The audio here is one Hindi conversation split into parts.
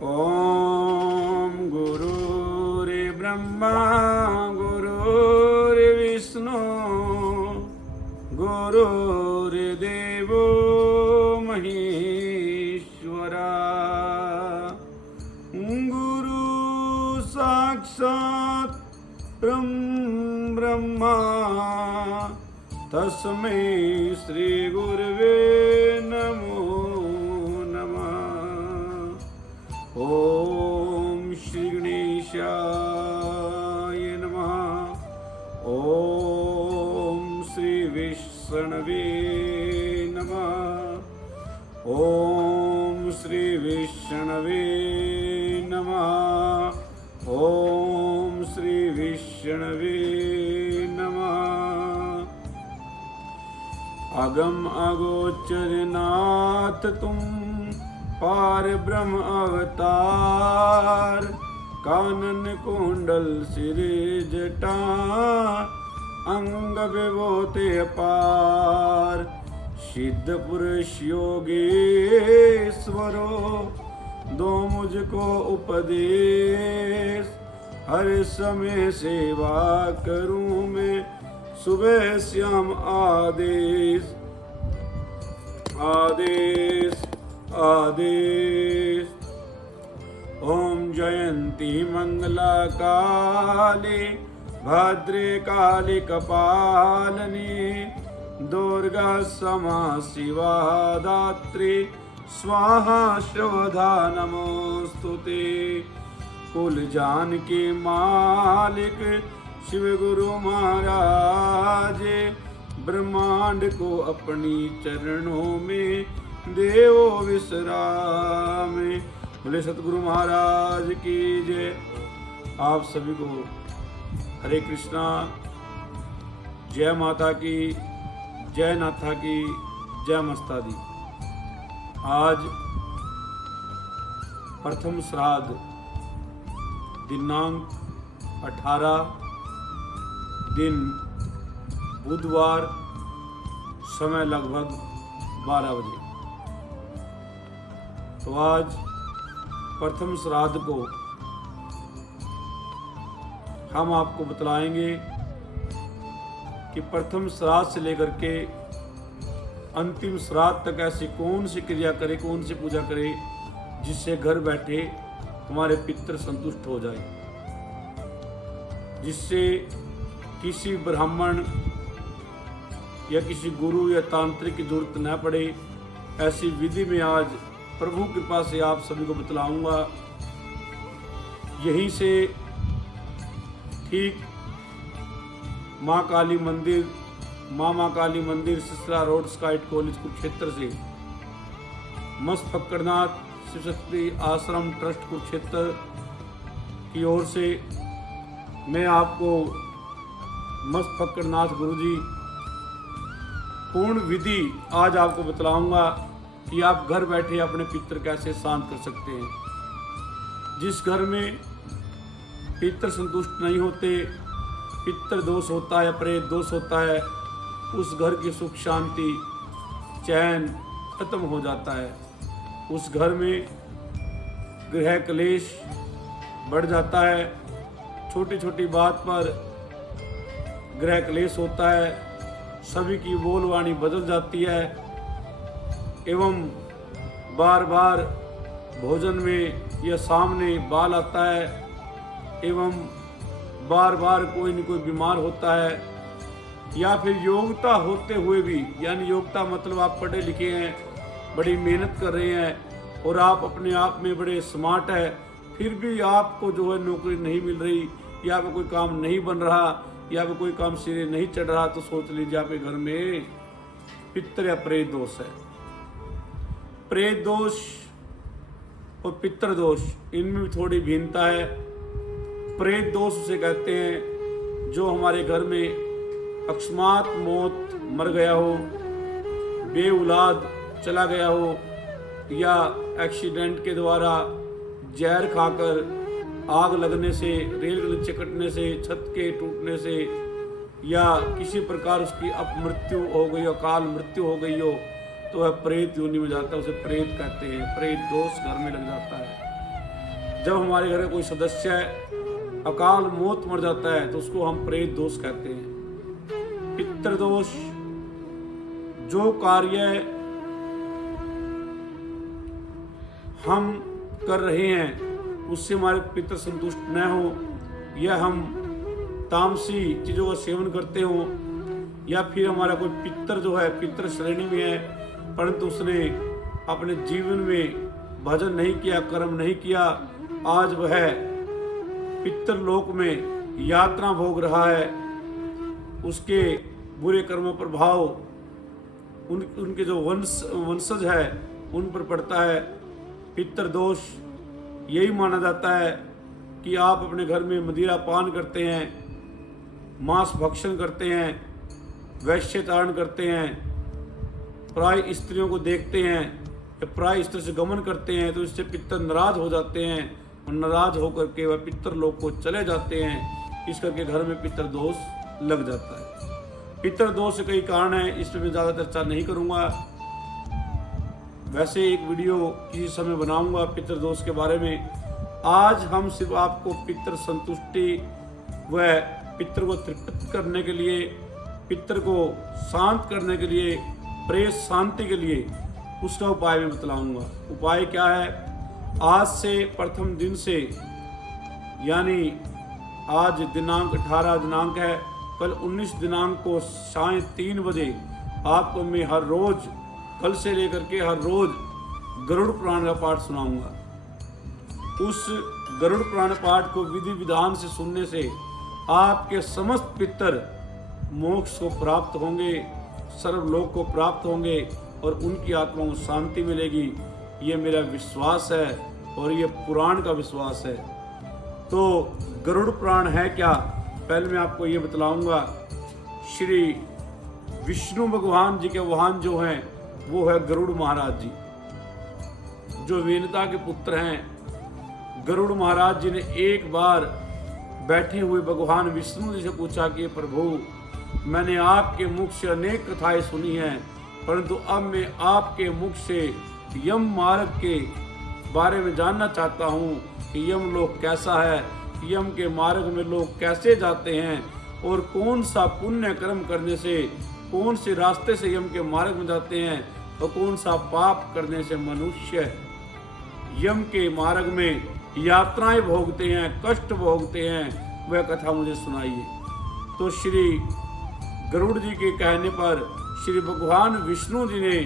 ओम गुरुर्ब्रह्मा गुरुर्विष्णु गुरुर्देवो महेश्वरा गुरु साक्षात् ब्रह्मा तस्मै श्री गुरवे नमो नमः। ओम श्री गणेशाय नमः। ओम श्री विष्णवे नमः। ओम श्री विष्णवे नमः। ओम श्री विष्णवे नमः। अगम अगोचर नाथ तुम पार ब्रह्म अवतार, कानन कुंडल सिर जटा अंग विभूते अपार, सिद्ध पुरुष योगेश्वरो दो मुझको उपदेश, हर समय सेवा करूं मैं सुबह श्याम आदेश आदेश आदेश। ओम जयंती मंगला काली भद्रे काली कपालिनी, दुर्गा समा शिवा दात्री स्वाहा शोधा नमोस्तुते। कुल जानकी मालिक शिव गुरु महाराज, ब्रह्मांड को अपनी चरणों में देवो विश्राम। बोले सतगुरु महाराज की जय। आप सभी को हरे कृष्णा, जय माता की, जय नाथा की, जय मस्ता दी। आज प्रथम श्राद्ध दिनांक 18 दिन बुधवार, समय लगभग 12 बजे। तो आज प्रथम श्राद्ध को हम आपको बतलाएंगे कि प्रथम श्राद्ध से लेकर के अंतिम श्राद्ध तक ऐसी कौन सी क्रिया करे, कौन सी पूजा करे जिससे घर बैठे हमारे पितृ संतुष्ट हो जाए, जिससे किसी ब्राह्मण या किसी गुरु या तांत्रिक की जरूरत न पड़े। ऐसी विधि में आज प्रभु कृपा से आप सभी को बतलाऊंगा। यहीं से ठीक माँ काली मंदिर, मामा काली मंदिर, सिसरा रोड, स्काइट कॉलेज कुरुक्षेत्र से मस्त फक्कड़नाथ शिव शक्ति आश्रम ट्रस्ट कुरुक्षेत्र की ओर से मैं आपको मस्त फक्कड़नाथ गुरुजी पूर्ण विधि आज आपको बतलाऊंगा कि आप घर बैठे अपने पितृ कैसे शांत कर सकते हैं। जिस घर में पितृ संतुष्ट नहीं होते, पितृ दोष होता है, प्रेत दोष होता है, उस घर की सुख शांति चैन खत्म हो जाता है। उस घर में गृह क्लेश बढ़ जाता है। छोटी छोटी बात पर गृह क्लेश होता है, सभी की बोलवाणी बदल जाती है एवं बार बार भोजन में या सामने बाल आता है एवं बार बार कोई न कोई बीमार होता है, या फिर योग्यता होते हुए भी, यानी योग्यता मतलब आप पढ़े लिखे हैं, बड़ी मेहनत कर रहे हैं और आप अपने आप में बड़े स्मार्ट है, फिर भी आपको जो है नौकरी नहीं मिल रही, या फिर कोई काम नहीं बन रहा, या फिर कोई काम सिरे नहीं चढ़ रहा, तो सोच लीजिए आपके घर में पितृ या प्रेत दोष है। प्रेत दोष और पितृ दोष इनमें भी थोड़ी भिन्नता है। प्रेत दोष उसे कहते हैं जो हमारे घर में अकस्मात मौत, मर गया हो, बेऔलाद चला गया हो, या एक्सीडेंट के द्वारा जहर खाकर, आग लगने से, रेल के नीचे कटने से, छत के टूटने से, या किसी प्रकार उसकी अपमृत्यु हो गई, अकाल मृत्यु हो गई हो, तो वह प्रेत योनि में जाता है, उसे प्रेत कहते हैं। प्रेत दोष घर में लग जाता है। जब हमारे घर का कोई सदस्य अकाल मौत मर जाता है तो उसको हम प्रेत दोष कहते हैं। पितृदोष, जो कार्य हम कर रहे हैं उससे हमारे पितृ संतुष्ट न हो, या हम तामसी चीज़ों का सेवन करते हो, या फिर हमारा कोई पितर जो है पितृ श्रेणी में है परंतु उसने अपने जीवन में भजन नहीं किया, कर्म नहीं किया, आज वह पितृलोक में यातना भोग रहा है, उसके बुरे कर्मों पर भाव उनके जो वंशज है उन पर पड़ता है। पितृदोष यही माना जाता है कि आप अपने घर में मदिरा पान करते हैं, मांस भक्षण करते हैं, वैश्यचारण करते हैं, प्राय स्त्रियों को देखते हैं या प्राय स्त्री से गमन करते हैं, तो इससे पितर नाराज हो जाते हैं और नाराज होकर के वह पितृलोक को चले जाते हैं। इस करके घर में पितृदोष लग जाता है। पितृदोष के कई कारण हैं, इस पर मैं ज़्यादा चर्चा नहीं करूँगा। वैसे एक वीडियो किसी समय बनाऊंगा पितृदोष के बारे में। आज हम सिर्फ आपको पितृ संतुष्टि व पितृ को तृप्त करने के लिए, पितृ को शांत करने के लिए, प्रेत शांति के लिए उसका उपाय मैं बतलाऊंगा। उपाय क्या है? आज से प्रथम दिन से, यानी आज दिनांक 18 दिनांक है, कल 19 दिनांक को साय 3 बजे आपको मैं हर रोज, कल से लेकर के हर रोज गरुड़ पुराण का पाठ सुनाऊंगा। उस गरुड़ पुराण पाठ को विधि विधान से सुनने से आपके समस्त पितर मोक्ष को प्राप्त होंगे, सर्वलोक को प्राप्त होंगे और उनकी आत्मा को शांति मिलेगी। ये मेरा विश्वास है और ये पुराण का विश्वास है। तो गरुड़ पुराण है क्या? पहले मैं आपको ये बतलाऊंगा। श्री विष्णु भगवान जी के वाहन जो हैं वो है गरुड़ महाराज जी, जो वेनता के पुत्र हैं। गरुड़ महाराज जी ने एक बार बैठे हुए भगवान विष्णु जी से पूछा कि प्रभु, मैंने आपके मुख से अनेक कथाएं सुनी हैं, परंतु अब मैं आपके मुख से यम मार्ग के बारे में जानना चाहता हूँ कि यम लोक कैसा है, यम के मार्ग में लोग कैसे जाते हैं और कौन सा पुण्य कर्म करने से, कौन से रास्ते से यम के मार्ग में जाते हैं और कौन सा पाप करने से मनुष्य यम के मार्ग में यात्राएं भोगते हैं, कष्ट भोगते हैं। वह कथा मुझे सुनाइए। तो श्री गरुड़ जी के कहने पर श्री भगवान विष्णु जी ने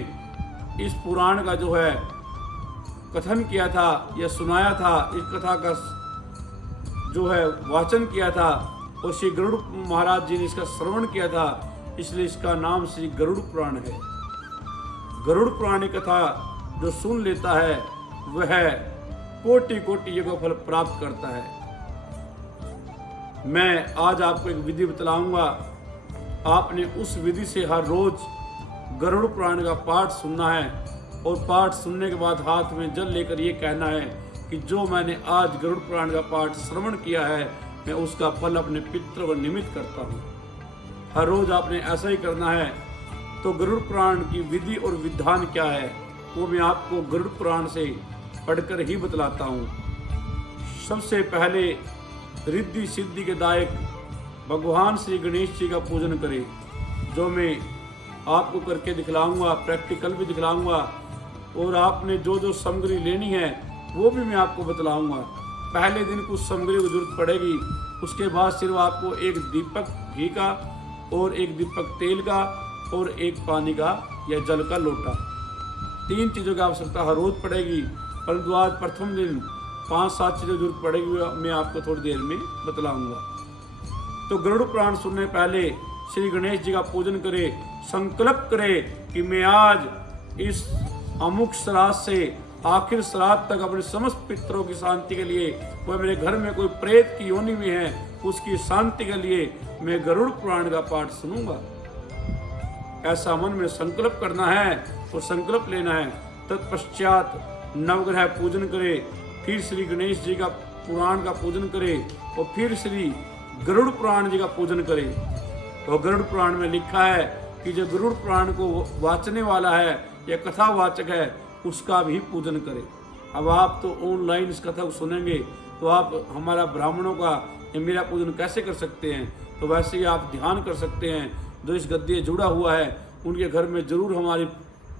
इस पुराण का जो है कथन किया था या सुनाया था, इस कथा का जो है वाचन किया था और श्री गरुड़ महाराज जी ने इसका श्रवण किया था, इसलिए इसका नाम श्री गरुड़ पुराण है। गरुड़ पुराण कथा जो सुन लेता है वह कोटि कोटि योगफल फल प्राप्त करता है। मैं आज आपको एक विधि बतलाऊंगा। आपने उस विधि से हर रोज गरुड़ पुराण का पाठ सुनना है और पाठ सुनने के बाद हाथ में जल लेकर ये कहना है कि जो मैंने आज गरुड़ पुराण का पाठ श्रवण किया है, मैं उसका फल अपने पितृ को निमित्त करता हूँ। हर रोज आपने ऐसा ही करना है। तो गरुड़ पुराण की विधि और विधान क्या है वो मैं आपको गरुड़ पुराण से पढ़कर ही बतलाता हूँ। सबसे पहले रिद्धि सिद्धि के दायक भगवान श्री गणेश जी का पूजन करें, जो मैं आपको करके दिखलाऊंगा, प्रैक्टिकल भी दिखलाऊंगा और आपने जो जो सामग्री लेनी है वो भी मैं आपको बतलाऊंगा। पहले दिन कुछ सामग्री की जरूरत पड़ेगी, उसके बाद सिर्फ आपको एक दीपक घी का और एक दीपक तेल का और एक पानी का या जल का लोटा, 3 चीज़ों की आवश्यकता हर रोज पड़ेगी। परंतु आज प्रथम दिन 5-7 चीज़ों की जरूरत पड़ेगी, मैं आपको थोड़ी देर में बतलाऊंगा। तो गरुड़ पुराण सुनने पहले श्री गणेश जी का पूजन करें, संकल्प करें कि मैं आज इस अमुक श्राद्ध से आखिर श्राद्ध तक अपने समस्त पितरों की शांति के लिए, वह मेरे घर में कोई प्रेत की योनि में है उसकी शांति के लिए मैं गरुड़ पुराण का पाठ सुनूंगा। ऐसा मन में संकल्प करना है और संकल्प लेना है। तत्पश्चात नवग्रह पूजन करें, फिर श्री गणेश जी का पुराण का पूजन करें और फिर श्री गरुड़ पुराण जी का पूजन करें। तो गरुड़ पुराण में लिखा है कि जो गरुड़ पुराण को वाचने वाला है या कथावाचक है उसका भी पूजन करें। अब आप तो ऑनलाइन इस कथा को सुनेंगे तो आप हमारा ब्राह्मणों का या मेरा पूजन कैसे कर सकते हैं। तो वैसे ही आप ध्यान कर सकते हैं, जो इस गद्दी जुड़ा हुआ है उनके घर में जरूर हमारी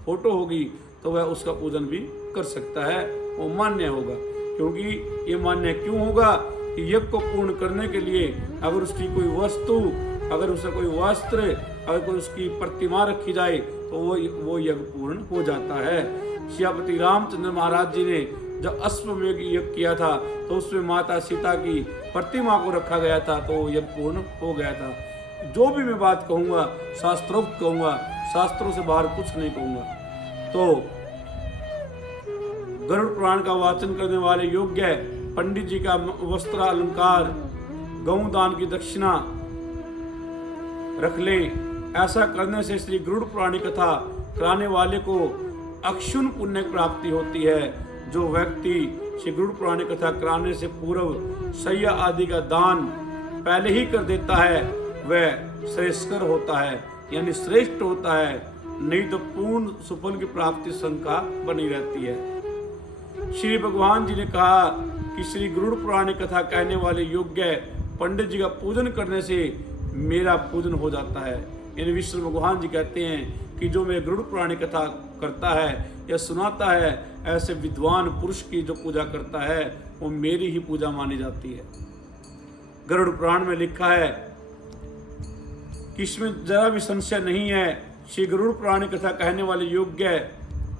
फोटो होगी, तो वह उसका पूजन भी कर सकता है, वो मान्य होगा। क्योंकि ये मान्य क्यों होगा कि यज्ञ को पूर्ण करने के लिए अगर उसकी कोई वस्तु, अगर उसका कोई वस्त्र, अगर कोई उसकी प्रतिमा रखी जाए तो वो यज्ञ पूर्ण हो जाता है। श्रीपति रामचंद्र महाराज जी ने जब अश्वमेध यज्ञ किया था तो उसमें माता सीता की प्रतिमा को रखा गया था, तो वो यज्ञ पूर्ण हो गया था। जो भी मैं बात कहूँगा शास्त्रोक्त कहूँगा, शास्त्रों से बाहर कुछ नहीं कहूँगा। तो गरुड़ पुराण का वाचन करने वाले योग्य पंडित जी का वस्त्र अलंकार, गौदान की दक्षिणा रख लें। ऐसा करने से श्री गरुड़ पुराणी कथा कराने वाले को अक्षुण पुण्य प्राप्ति होती है। जो व्यक्ति श्री गरुड़ पुराणी कथा कराने से पूर्व सैया आदि का दान पहले ही कर देता है वह श्रेष्ठकर होता है, यानी श्रेष्ठ होता है, नहीं तो पूर्ण सुफल की प्राप्ति शंका बनी रहती है। श्री भगवान जी ने कहा कि श्री गरुड़ पुराणी कथा कहने वाले योग्य पंडित जी का पूजन करने से मेरा पूजन हो जाता है। यानी विष्णु भगवान जी कहते हैं कि जो मेरे गरुड़ पुराणी कथा करता है या सुनाता है, ऐसे विद्वान पुरुष की जो पूजा करता है वो मेरी ही पूजा मानी जाती है। गरुड़ पुराण में लिखा है कि इसमें जरा भी संशय नहीं है, श्री गरुड़ पुराणी कथा कहने वाले योग्य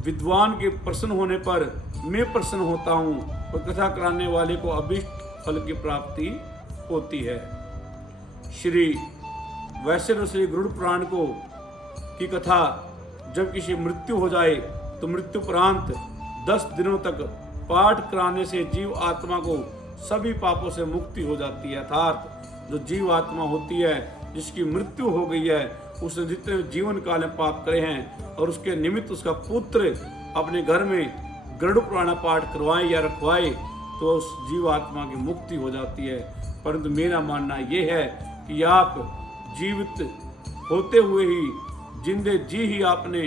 विद्वान के प्रसन्न होने पर मैं प्रसन्न होता हूँ और कथा कराने वाले को अभीष्ट फल की प्राप्ति होती है। वैसे तो श्री गरुड़ पुराण को की कथा जब किसी मृत्यु हो जाए तो मृत्यु उपरांत 10 दिनों तक पाठ कराने से जीव आत्मा को सभी पापों से मुक्ति हो जाती है। अर्थात जो जीव आत्मा होती है जिसकी मृत्यु हो गई है, उसने जितने जीवन काल में पाप करे हैं और उसके निमित्त उसका पुत्र अपने घर में गरुड़ पुराण पाठ करवाए या रखवाए तो उस जीव आत्मा की मुक्ति हो जाती है। परंतु मेरा मानना यह है कि आप जीवित होते हुए ही जिंदे जी ही आपने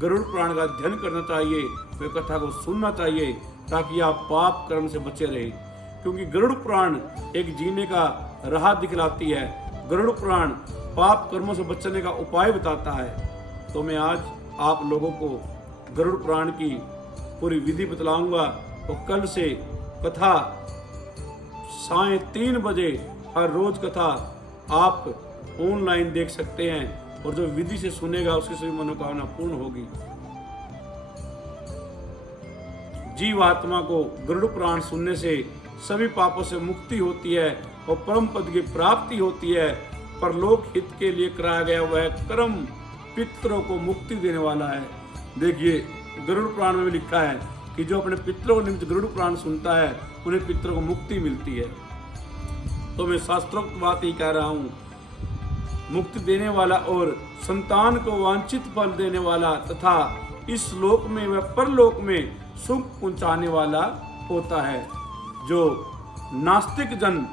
गरुड़ पुराण का अध्ययन करना चाहिए, वे कथा को सुनना चाहिए ताकि आप पाप कर्म से बचे रहें। क्योंकि गरुड़ पुराण एक जीने का राह दिखलाती है, गरुड़ पुराण पाप कर्मों से बचने का उपाय बताता है। तो मैं आज आप लोगों को गरुड़ पुराण की पूरी विधि बतलाऊंगा और कल से कथा 3:30 बजे हर रोज कथा आप ऑनलाइन देख सकते हैं और जो विधि से सुनेगा उसकी सभी मनोकामना पूर्ण होगी। जीव आत्मा को गरुड़ पुराण सुनने से सभी पापों से मुक्ति होती है और परम पद की प्राप्ति होती है। परलोक हित के लिए कराया गया वह कर्म पितरों को मुक्ति देने वाला है। देखिए गरुड़ पुराण में लिखा है कि जो अपने पितरों को निमित्त गरुड़ पुराण सुनता है उन्हें पितरों को मुक्ति मिलती है। तो मैं शास्त्रोक्त बात ही कह रहा हूँ, मुक्ति देने वाला और संतान को वांछित फल देने वाला तथा इस लोक में व परलोक में सुख पहुंचाने वाला होता है। जो नास्तिक जन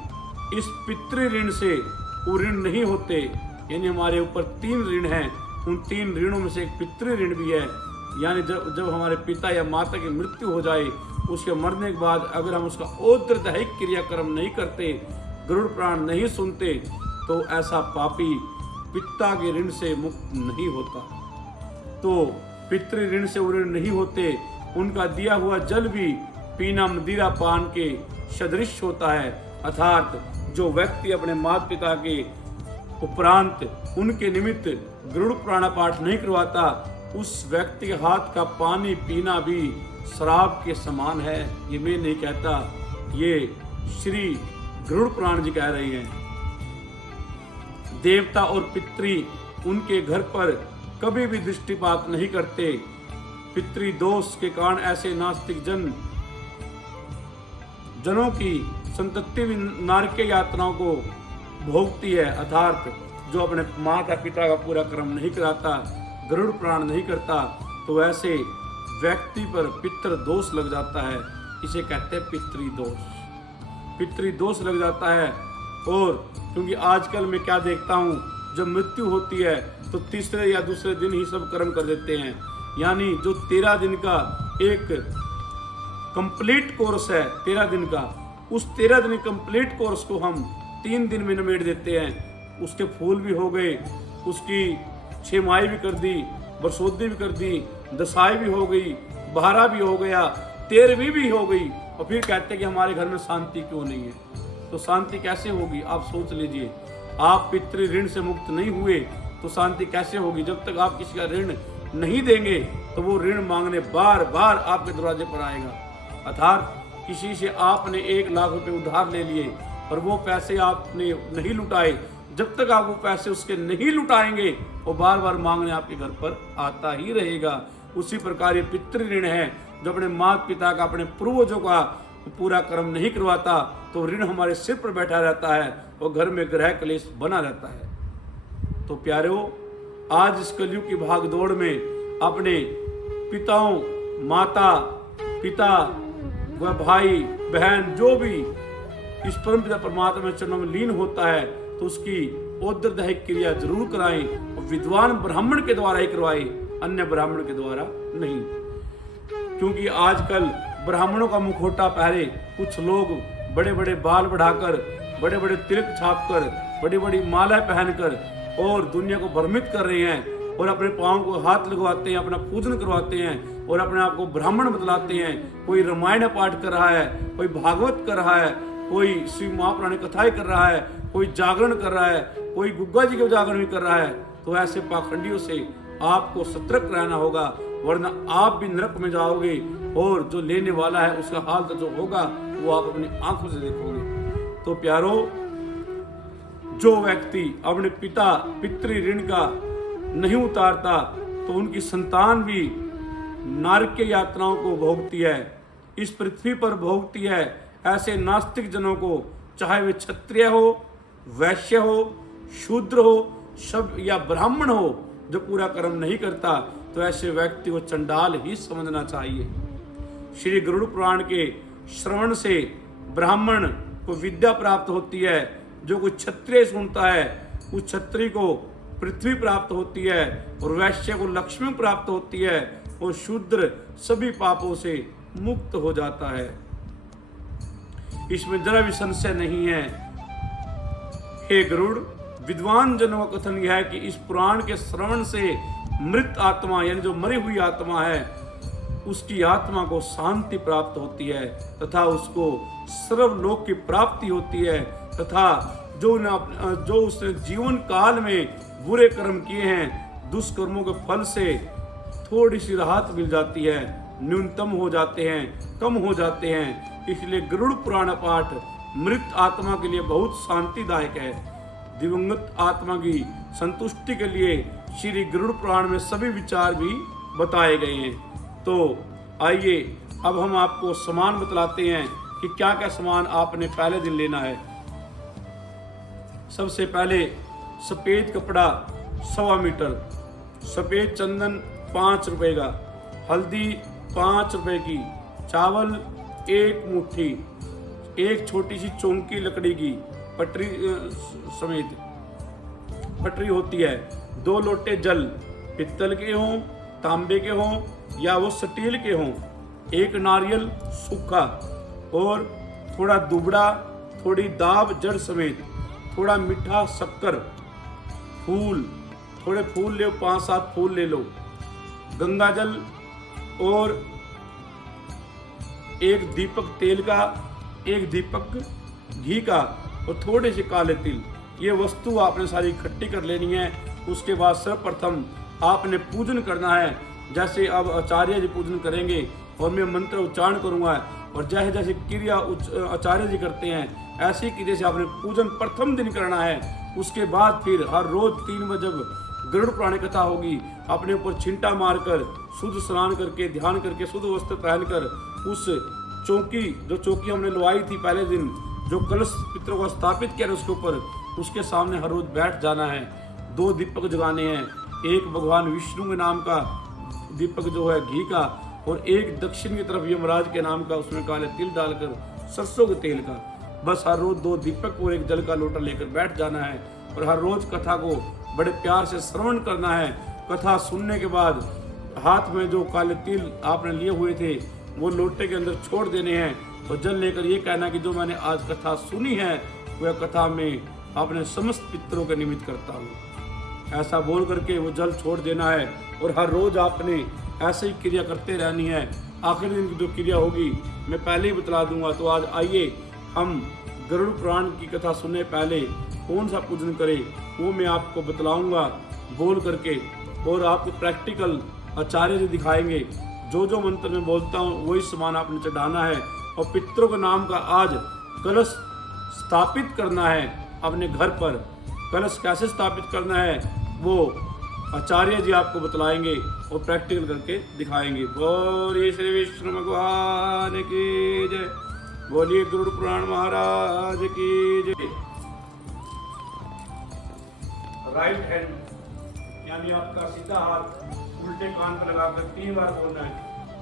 इस पितृ ऋण से ऋण नहीं होते, यानी हमारे ऊपर 3 ऋण हैं, उन 3 ऋणों में से एक पितृ ऋण भी है। यानी जब हमारे पिता या माता की मृत्यु हो जाए उसके मरने के बाद अगर हम उसका औत्रदैहिक क्रियाक्रम नहीं करते, गरुड़ पुराण नहीं सुनते, तो ऐसा पापी पिता के ऋण से मुक्त नहीं होता। तो पितृ ऋण से ऋण नहीं होते, उनका दिया हुआ जल भी पीना मदिरा पान के सदृश होता है। अर्थात जो व्यक्ति अपने माता पिता के उपरांत उनके निमित्त गरुड़ पुराण पाठ नहीं करवाता, उस व्यक्ति के हाथ का पानी पीना भी शराब के समान है। ये मैं नहीं कहता, ये श्री गरुड़ पुराण जी कह रही हैं। देवता और पितृ उनके घर पर कभी भी दृष्टिपात नहीं करते। पितृ दोष के कारण ऐसे नास्तिक जनों की संतति भी नरक यातनाओं को भोगती है। अर्थात जो अपने माता पिता का पूरा कर्म नहीं कराता, गरुड़ पुराण नहीं करता, तो ऐसे व्यक्ति पर पितृ दोष लग जाता है। इसे कहते हैं पितृ दोष लग जाता है। और क्योंकि आजकल मैं क्या देखता हूँ, जब मृत्यु होती है तो तीसरे या दूसरे दिन ही सब कर्म कर देते हैं। यानी जो 13 दिन का एक कंप्लीट कोर्स है 13 दिन का, उस 13 दिन कंप्लीट कोर्स को हम 3 दिन में निमेट देते हैं। उसके फूल भी हो गए, उसकी छमाही भी कर दी, बरसोदी भी कर दी, दसाई भी हो गई, बहारा भी हो गया, 13वीं भी हो गई, और फिर कहते हैं कि हमारे घर में शांति क्यों नहीं है। तो शांति कैसे होगी आप सोच लीजिए। आप पितृ ऋण से मुक्त नहीं हुए तो शांति कैसे होगी। जब तक आप किसी का ऋण नहीं देंगे तो वो ऋण मांगने बार बार आपके दरवाजे पर आएगा। अर्थात किसी से आपने 1 लाख रुपए उधार ले लिए और वो पैसे आपने नहीं लुटाए, जब तक आप वो पैसे उसके नहीं लुटाएंगे वो बार बार मांगने आपके घर पर आता ही रहेगा। उसी प्रकार ये पितृ ऋण है जो अपने माता पिता का, अपने पूर्वजों का पूरा कर्म नहीं करवाता तो ऋण हमारे सिर पर बैठा रहता है और घर में ग्रह क्लेश बना रहता है। तो प्यारों, आज इस कलयुग की भागदौड़ में अपने पिताओं, माता पिता व भाई बहन जो भी इस परमपिता परमात्मा में चरणों में लीन होता है तो उसकी औदरदायिक क्रिया जरूर कराएं और विद्वान ब्राह्मण के द्वारा ही करवाएं, अन्य ब्राह्मण के द्वारा नहीं। क्योंकि आजकल ब्राह्मणों का मुखौटा पहरे कुछ लोग बड़े बड़े बाल बढ़ाकर, बड़े बड़े तिलक छापकर, बड़ी बड़ी माला पहनकर और दुनिया को भ्रमित कर रहे हैं और अपने पाँव को हाथ लगवाते हैं, अपना पूजन करवाते हैं और अपने आप को ब्राह्मण बतलाते हैं। कोई रामायण पाठ कर रहा है, कोई भागवत कर रहा है, कोई श्री महापुराण कथाएं कर रहा है, कोई जागरण कर रहा है, कोई गुग्गा जी के जागरण भी कर रहा है। तो ऐसे पाखंडियों से आपको सतर्क रहना होगा, वरना आप भी नरक में जाओगे और जो लेने वाला है उसका हाल तो जो होगा वो आप अपनी आंखों से देखोगे। तो प्यारों, जो व्यक्ति अपने पितृ ऋण का नहीं उतारता तो उनकी संतान भी नरक की यातनाओं को भोगती है, इस पृथ्वी पर भोगती है। ऐसे नास्तिक जनों को, चाहे वे क्षत्रिय हो, वैश्य हो, शूद्र हो, सब या ब्राह्मण हो, जो पूरा कर्म नहीं करता तो ऐसे व्यक्ति को चंडाल ही समझना चाहिए। श्री गरुड़ पुराण के श्रवण से ब्राह्मण को विद्या प्राप्त होती है, जो कोई क्षत्रिय सुनता है उस क्षत्रिय को पृथ्वी प्राप्त होती है और वैश्य को लक्ष्मी प्राप्त होती है और शूद्र सभी पापों से मुक्त हो जाता है। इसमें जरा भी संशय नहीं है। हे गरुड़, विद्वान जनों का कथन यह है कि इस पुराण के श्रवण से मृत आत्मा यानी जो मरी हुई आत्मा है उसकी आत्मा को शांति प्राप्त होती है तथा उसको सर्वलोक की प्राप्ति होती है तथा जो उसने जीवन काल में बुरे कर्म किए हैं, दुष्कर्मों के फल से थोड़ी सी राहत मिल जाती है, न्यूनतम हो जाते हैं, कम हो जाते हैं। इसलिए गरुड़ पुराण पाठ मृत आत्मा के लिए बहुत शांतिदायक है। दिवंगत आत्मा की संतुष्टि के लिए श्री गरुड़ पुराण में सभी विचार भी बताए गए हैं। तो आइए अब हम आपको सामान बतलाते हैं कि क्या क्या सामान आपने पहले दिन लेना है। सबसे पहले सफ़ेद कपड़ा 1.25 मीटर, सफ़ेद चंदन 5 रुपए का, हल्दी 5 रुपए की, चावल 1 मुट्ठी, एक छोटी सी चौंकी लकड़ी की पटरी समेत पटरी होती है, 2 लोटे जल, पित्तल के हों, तांबे के हों या वो स्टील के हों, 1 नारियल सूखा और थोड़ा दुबड़ा, थोड़ी दाब जड़ समेत, थोड़ा मीठा शक्कर, फूल, थोड़े फूल ले, 5-7 फूल ले लो, गंगा जल और 1 दीपक तेल का, 1 दीपक घी का और थोड़े से काले तिल। ये वस्तु आपने सारी इकट्ठी कर लेनी है। उसके बाद सर्वप्रथम आपने पूजन करना है। जैसे अब आचार्य जी पूजन करेंगे और मैं मंत्र उच्चारण करूंगा और जैसे जैसे क्रिया आचार्य जी करते हैं ऐसी क्रिया से आपने पूजन प्रथम दिन करना है। उसके बाद फिर हर रोज 3 बजे जब गरुड़ पुराण कथा होगी, अपने ऊपर छिंटा मारकर शुद्ध स्नान करके ध्यान करके शुद्ध वस्त्र पहनकर उस चौकी हमने लवाई थी पहले दिन, जो कलश पितरों को स्थापित किया उसके ऊपर, उसके सामने हर रोज बैठ जाना है। 2 दीपक जगाने हैं, एक भगवान विष्णु के नाम का दीपक जो है घी का और एक दक्षिण की तरफ यमराज के नाम का, उसमें काले तिल डालकर सरसों के तेल का। बस हर रोज 2 दीपक और 1 जल का लोटा लेकर बैठ जाना है और हर रोज कथा को बड़े प्यार से श्रवण करना है। कथा सुनने के बाद हाथ में जो काले तिल आपने लिए हुए थे वो लोटे के अंदर छोड़ देने हैं और जल लेकर ये कहना कि जो मैंने आज कथा सुनी है वह कथा में अपने समस्त पितरों का निमित्त करता हूँ। ऐसा बोल करके वो जल छोड़ देना है और हर रोज आपने ऐसे ही क्रिया करते रहनी है। आखिरी दिन की जो क्रिया होगी मैं पहले ही बतला दूंगा। तो आज आइए हम गरुड़ पुराण की कथा सुनने पहले कौन सा पूजन करें वो मैं आपको बतलाऊंगा बोल करके, और आपको प्रैक्टिकल आचार्य जी दिखाएंगे। जो जो मंत्र मैं बोलता हूँ वही सामान आपने चढ़ाना है और पितरों के नाम का आज कलश स्थापित करना है अपने घर पर। कलश कैसे स्थापित करना है वो आचार्य जी आपको बतलाएंगे और प्रैक्टिकल करके दिखाएंगे। बोलिए श्री विष्णु भगवान की जय, बोलिए गरुड़ पुराण महाराज की जय। राइट हैंड यानी आपका सीधा हाथ उल्टे कान पर लगाकर 3 बार बोलना है।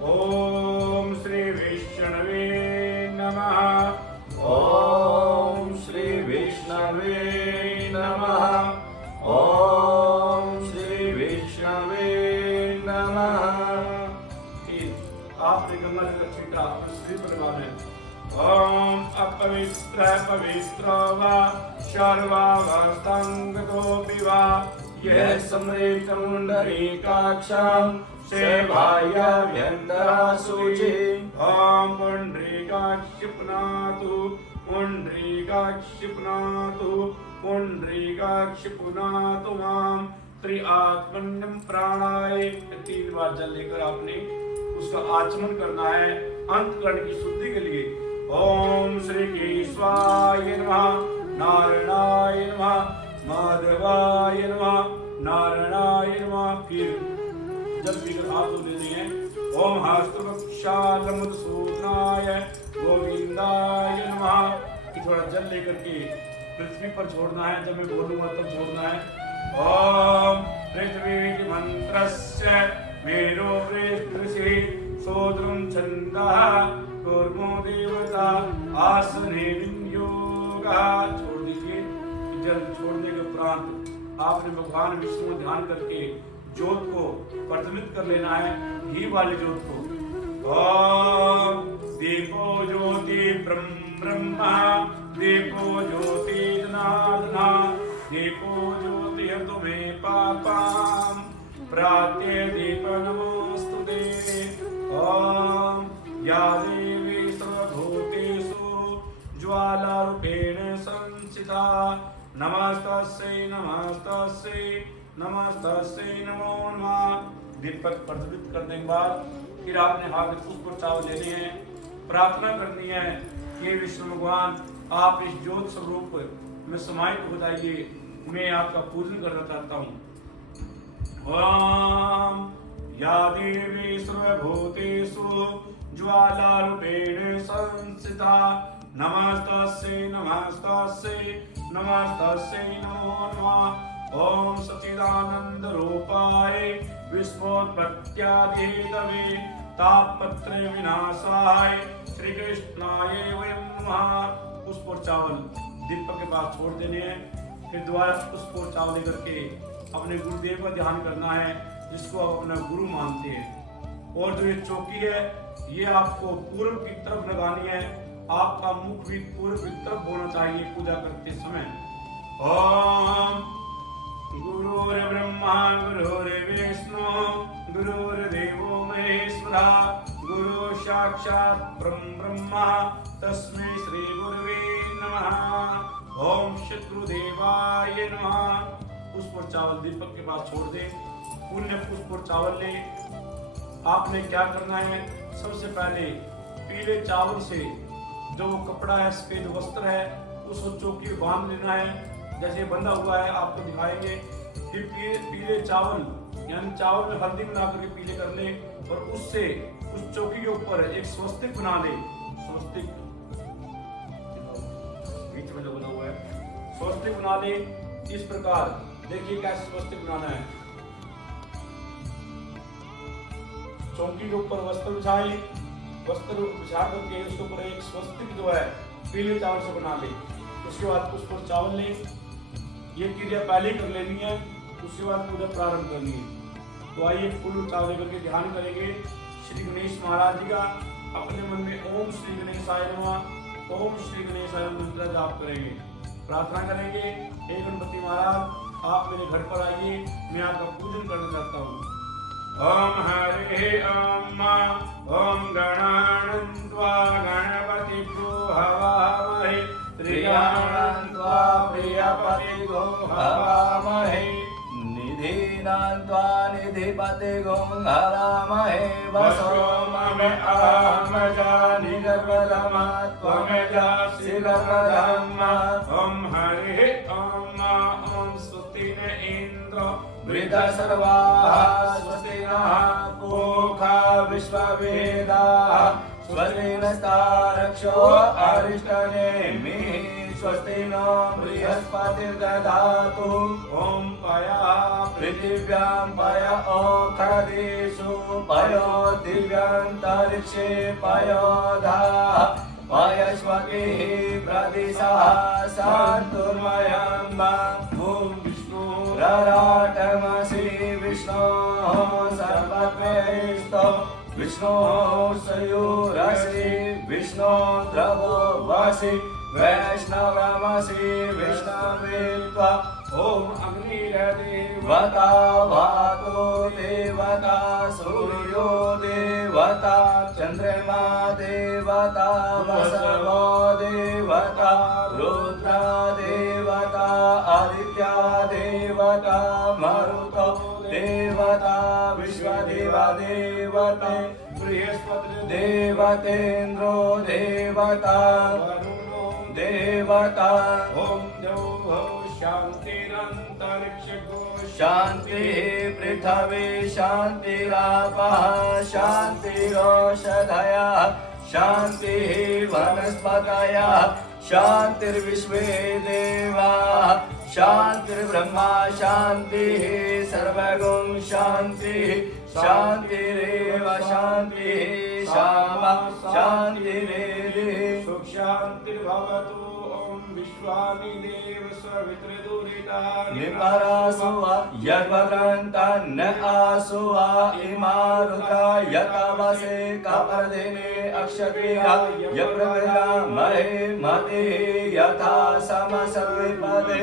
ओम श्री विष्णवे नमः, ओम श्री विष्णवे नमः, ओम श्री विष्णवे नमः। आपने गंगा जल का छींटा अपने शरीर पर लगाना है। ओम अपवित्र पवित्र वा सर्वावस्थांगतोऽपि वा यह स्मरेत पुंडरीकाक्षं सेवायाभ्यन्तरा शुचि। ओम पुंडरीकाक्ष पुनातु पुंडरीकाक्ष पुनातु पुंडरीकाक्ष पुनातु माम त्रिआत्मन्यं प्राणाय। 3 बार जल लेकर आपने उसका आचमन करना है अंतकरण की शुद्धि के लिए। ओम श्री केशवाय नमः, नारायणाय नमः, माधवाय नमः, नारायणाय नमः। फिर जल पीकर हाथ धो देने हैं। ओम हस्तवक्षालमधुसूदनाय गोविंदाय नमः। थोड़ा जल लेकर के पृथ्वी पर छोड़ना है, जब मैं बोलूंगा तब छोड़ना है। ओम पृथ्वी मंत्रस्य मेरो पृष्ठसि सोद्रं छन्दः कूर्मो देवता आसने विनियोगः। छोड़ दीजिए। जल छोड़ने के उपरांत आपने भगवान विष्णु को ध्यान करके ज्योत को प्रज्वलित कर लेना है, घी वाली ज्योत को। ओम दीपो ज्योति ब्रह्मा, दीपो ज्योति जनार्दना, दीपो ज्योति हरतु मे पापाम, प्राते दीप नमोस्तुते। ओम या देवी सर्वभूतेषु ज्वालारूपेण संस्थिता, नमस्तस्यै नमस्तस्यै नमस्तस्यै नमो नमः। दीपक प्रज्वलित करने के बाद फिर आपने हाथ में पुष्प और चावल लेने हैं। प्रार्थना करनी है कि विष्णु भगवान आप इस ज्योत स्वरूप में समाहित हो जाइए, मैं आपका पूजन करना चाहता हूँ। ओम या देवी सर्वभूतेषु ज्वालारूपेण संस्थिता, नमस्तस्यै नमस्तस्यै नमस्तस्यै नमो नमः। ओम सच्चिदानंद रूपाय विश्वोत्पत्त्यादिहेतवे तापत्रय विनाशाय श्री कृष्णाय वयं नमः। पुष्प और चावल दीपक के पास छोड़ देने हैं। फिर दोबारा पुष्प और चावल लेकर के अपने गुरुदेव का ध्यान करना है, जिसको आप अपना गुरु मानते हैं। और जो ये चौकी है ये आपको पूर्व की तरफ लगानी है। आपका मुख भी पूर्व की तरफ होना चाहिए पूजा करते समय। ओम गुरुर्ब्रह्मा गुरुर्विष्णु गुरुर्देवो महेश्वरा, गुरु साक्षात् परं ब्रह्म तस्मै श्री गुरुवे नमः। ओम शत्रुदेवाय नमः। पुष्प और चावल दीपक के पास छोड़ दे। पुण्य पुष्प और चावल ले। आपने क्या करना है, सबसे पहले पीले चावल से जो कपड़ा है, सफेद वस्त्र है, उसको चौकी में बांध लेना है। जैसे बंधा हुआ है आपको दिखाएंगे। फिर पीले चावल यानी चावल में हल्दी मिला करके पीले कर ले और उससे उस चौकी के ऊपर एक स्वस्तिक बना ले। स्वस्तिक बीच में जो बना हुआ है स्वस्तिक बना ले। इस प्रकार देखिए कैसे स्वस्तिक बनाना है। चौकी के ऊपर वस्त्र बिछाए, वस्त्र बिछा करके उसके ऊपर एक स्वस्तिक जो है पीले चावल से बना ले। उसके बाद पुष्प और चावल ले। ये क्रिया पहले कर लेनी है, उसके बाद पूजा प्रारंभ करनी है। तो आइए फूल और चावल लेकर के ध्यान करेंगे श्री गणेश महाराज जी का। अपने मन में ओम श्री गणेशाय नमः, ओम श्री गणेशाय नमः मंत्र जाप करेंगे, प्रार्थना करेंगे। हे गणपति महाराज, आप मेरे घर पर आइए, मैं आपका पूजन करना चाहता हूँ। ओम हरे ओम ओम गणानन्त्वा गणपतिभ्यो हवामहे, प्रियाणान्त्वा प्रियपतिगो हवामहे, निधीनान्त्वा निधिपतिगो हवामहे। वसोममे अहमजानि गर्भधमा त्वमजासि गर्भधमा। ओम हरे ओम स्वस्ति न इंद्र वृद्धसर्वाः स्वस्ति नः पूषा विश्ववेदाः स्वस्ति नस्तारक्षो अरिष्टनेमिः स्वस्ति नो बृहस्पतिर्दधातु। ओम पया पृथिव्यां पय ओषधीषु पयो दिव्यान्तरिक्षे पयोधाः पयस्वतिः प्रदिशः शान्तुर्मयं ओम विष्णु रराटमसि विष्णोः सर्वत्रेष्ठो विष्णोः सयूरसि विष्णो द्रवो वसि वैष्णवमसि विष्णवेत्वा। ओम अग्निर्देव देवता वातो देवता सूर्यो देवता चंद्रमा देवता वसवो देवता रुद्रा देवता आदित्या देवता मरुतो देवता विश्वदेवा देवते बृहस्पति देवतेन्द्रो देवता देवता। ओम देवो शांतिरंतरिक्ष शान्तिः पृथिवी शान्तिरापः शान्तिरोषधयः शान्तिः वनस्पतयः शान्तिर्विश्वे देवाः शान्तिर्ब्रह्मा शान्तिः सर्वगुण शान्तिः शान्तिरेव शान्तिः श्यामा शान्तिरेव सुख शांतिर्भवतु। ओम विश्वानि देव सवितृदुरितानि निपरासुवा यद्वदन्तं न आसुवा इमारुता यतवसे कपर्दिने अक्षक्रिया यप्रविला महे मते यथा समसर्विपदे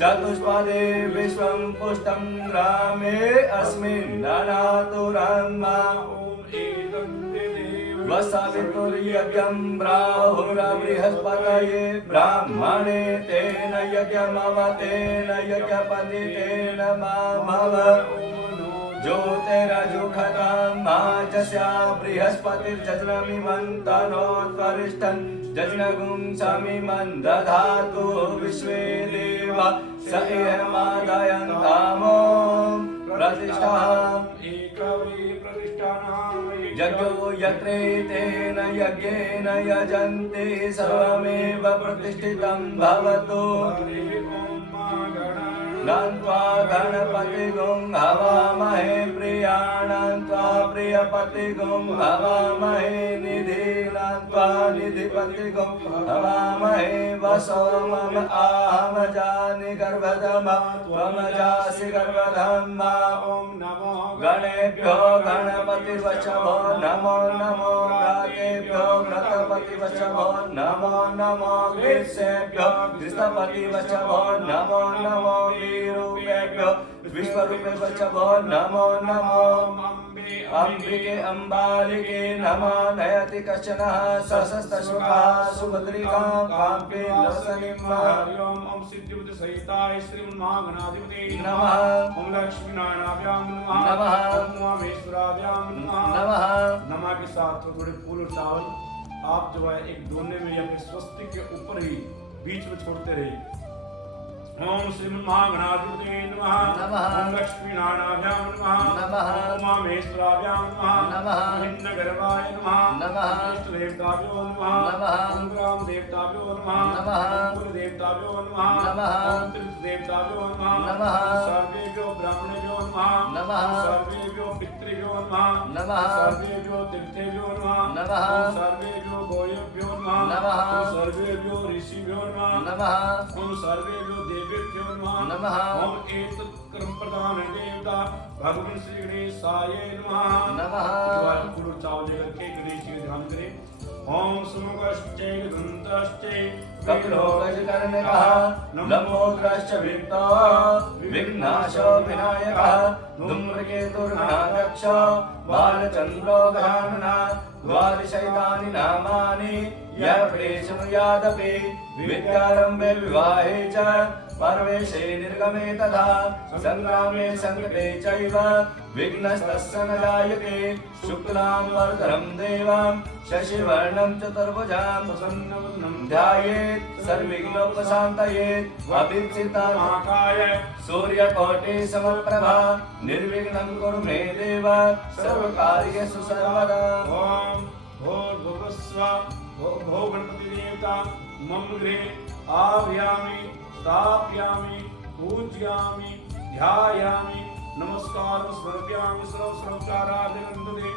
चतुष्पदे विश्वं पुष्टं रामे अस्मिन् ददातु रामा। ओम एतं देव वसवितुर्यज्ञं बृहस्पतये ब्राह्मणे तेन यज्ञमवतेन यज्ञपतितेन मामव ज्योतिरजुखतं माजस्या बृहस्पतिर्जज्ञमिमं तनोत्वरिष्ठन् जज्ञगुं समिमं दधातु विश्वे देवा स एहमादयन्तामो प्रतिष्ठाम् एकवे प्रतिष्ठानां यज्ञो यत्रे तेन यज्ञेन यजन्ति सर्वमेव प्रतिष्ठितं भवतु। गन्त्वा गणपतिगुं हवामहे प्रियाणान्त्वा प्रियपतिगुं हवामहे निधीनान्त्वा निधिपतिगुं हवामहे वसोमम आहमजानि गर्भधमा त्वमजासि गर्भधमा। ओम नमो गणेभ्यो गणपतिवचभो नमो नमो व्रातेभ्यो व्रतपतिवचभो नमो नमो ग्रीष्मेभ्यो ग्रीष्मपतिवचभो नमो नमो वीरूपेभ्यो विश्वरूपेभ्यो नमो नमो अम्बिके अम्बालिके नमः नयति कश्चनः सशस्तशुकः सुभद्रिकां काम्पे लवसनिम्। हरिओम ओम सिद्धिबुद्धि सहिताय श्रीमन्महागणाधिपते नमः। ओम लक्ष्मीनारायणाभ्यां नमः नमः। ओम उमामेश्वराभ्यां नमः नमः। नमः के साथ थोड़े फूल और चावल आप जो है एक दोने में या फिर स्वस्तिक के ऊपर ही बीच में छोड़ते रहिए। ओम श्रीमन्महागणाधिपते नमः नमः। ओम लक्ष्मीनारायणाभ्यां नमः नमः। ओम उमामेश्वराभ्यां नमः नमः। हिन्नगर्भाय नमः नमः। इष्टदेवताभ्यो नमः नमः। ओम ग्राम देवताभ्यो नमः नमः। ओम कुलदेवताभ्यो नमः नमः। ओम तीर्थदेवताभ्यो नमः नमः। सर्वेभ्यो ब्राह्मणेभ्यो नमः नमः। सर्वेभ्यो पितृभ्यो नमः नमः। सर्वेभ्यो तीर्थेभ्यो नमः नमः। ओम सर्वेभ्यो गोयेभ्यो नमः नमः। ओम सर्वेभ्यो ऋषिभ्यो नमः नमः। ओम सर्वेभ्यो देवेभ्यो नमः नमः। ओम एतत् कर्म प्रधान देवता भगवान श्री गणेशाय नमः नमः। पूर्ण चावल लेकर के गणेश जी का ध्यान करें। ओम सुमुखश्चै दन्तश्चै कपिलो गजकर्णकः लंबोदरश्च वित्तो विघ्नाशो विनायकः धूम्रकेतुर्गणाध्यक्ष बालचन्द्रो गजाननः द्वादशैतानि नामानि यः प्रेषणुयादपि विद्यारम्भे विवाहे च परवेशे निर्गमे तथा सङ्ग्रामे सङ्कटे चैव विघ्नस्तस्य न जायते शुक्लां वरदं देवं शशिवर्णं चतुर्भुजां प्रसन्नवदनं ध्यायेत् सर्वविघ्नोपशान्तये अभीप्सितामाकाय सूर्यकोटि समप्रभा निर्विघ्नं कुरु मे देव सर्वकार्येषु सर्वदा। ओम भूर्भुवस्व भो गणपति देवता मम गृहे आव्यामि स्थापयामि पूजयामि ध्यायामि नमस्कार समर्पयामि सर्वसर्वचारादिनन्दने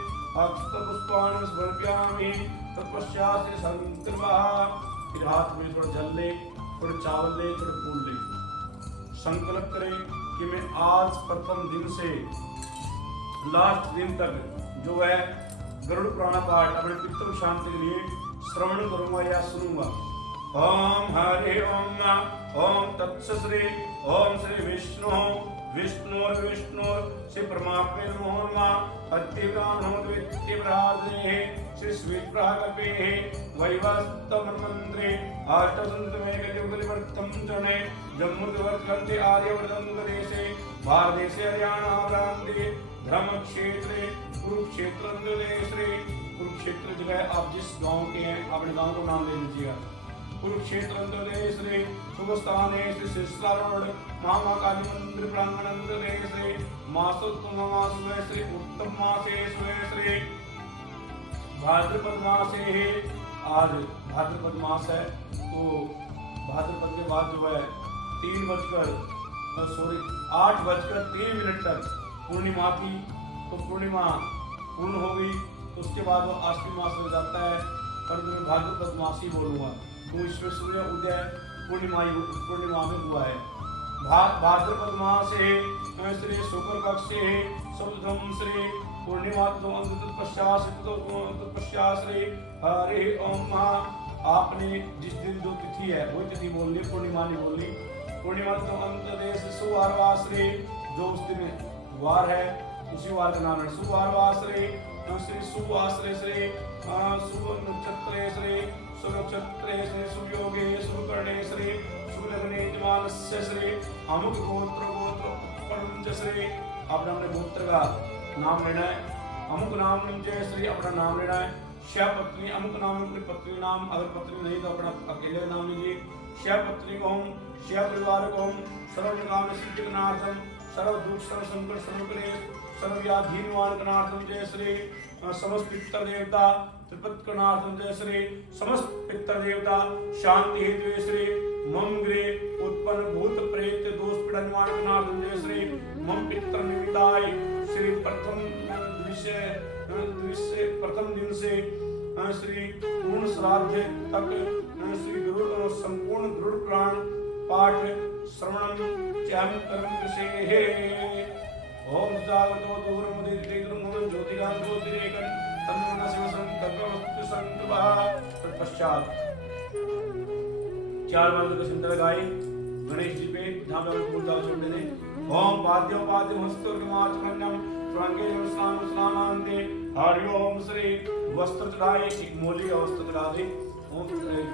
अक्षतपुष्पाणि समर्पयामि तत्पश्चात् संकल्पः। फिर हाथ में थोड़ा जल ले, थोड़े चावल ले, थोड़े फूल ले, संकल्प करें कि मैं आज प्रथम दिन से लास्ट दिन तक जो है गरुड़ पुराण पाठ अपने पितृ शांति के लिए श्रवण करूंगा या सुनूंगा। ओम हरे ओम तत्सश्री ओम श्री विष्णु विष्णु श्री परमात्मे नमो नमः। अत्युग्रामोद्वित्तिप्रार्थे श्री स्वीट्प्राकल्पे वैवस्तमन्मन्त्रे अष्टसन्तमेकयुगलिवर्तं जने जम्मुद्वर्तन्ते आर्यवर्तन्देशे भारतदेशे हरियाणा प्रान्ते धर्मक्षेत्रे कुरुक्षेत्र कुरुक्षेत्र जगह आप जिस गांव के हैं अपने गांव को नाम ले लीजिएगा। कुरुक्षेत्र श्री शुभ स्थान श्री शिष्ला रोड महाकाली मंदिर प्रांगण श्री मासोत्तम मास श्री उत्तम मासे श्री भाद्रपद मास है। आज भाद्रपद मास है तो भाद्रपद के बाद जो है 8:03 तक पूर्णिमा थी, तो पूर्णिमा पूर्ण हो गई, उसके बाद वो आश्विन मास हो जाता है, पर मैं भाद्रपद मास ही बोलूंगा। तो इसमें सूर्य उदय पूर्णिमा में हुआ है। भाद्रपद मास है श्री शुक्र पक्ष है शुभम श्री पूर्णिमा तत्पश्चात श्री हरे ओम। आपने जिस दिन जो तिथि है वही तिथि बोलनी, पूर्णिमा नहीं बोलनी। पूर्णिमा तो अंतदेश सुवारवासरे, जो उस दिन वार है उसी वार का नाम है सुवारवासरे। श्री सुवासरे श्री शुभ नक्षत्रे श्री सुनक्षत्रे श्री सुयोगे सुकर्णे श्री सुलग्ने जमानस्य श्री अमुक गोत्र पंच श्री अपना अपने गोत्र का नाम लेना है। अमुक नाम लीजिए श्री अपना नाम लेना है। श्या पत्नी अमुक नाम अपनी पत्नी नाम, अगर पत्नी नहीं तो अपना अकेले नाम लीजिए। श्या पत्नी को हम, श्या परिवार को हम, सर्व काम सिद्धिकनार्थम सर्व दुख सर्व संकट सर्व क्लेश सर्व व्याधि निवारण करणार्थम जय श्री समस्त पितर देवता त्रिपत्कनार्थम जय श्री समस्त पितर देवता शांति हेतु जय श्री मम गृहे उत्पन्न भूत प्रेत दोष पीड़ा निवारण करणार्थम जय श्री मम पितर निमित्ताय श्री प्रथम दिन से श्री पूर्ण श्राद्ध तक श्री गुरु संपूर्ण गुरु प्राण पाठ श्रवणम चाम कर्म से हे ओम जागतो दूरमुदितेग्रमुन ज्योतिराम ज्योतिरेकन तन्मना शिवसं तत्वस्तु संतवा। तत्पश्चात 4 बार का सिंदर गाय गणेश जी पे जहाँ पे फूल दाव छोड़ देने। ओम पाद्यो हस्तोर्गमाचमन्यम स्वंगे स्नानांते हरि ओम श्री वस्त्र चढ़ाए, एक मोली का वस्त्र चढ़ा दे ओम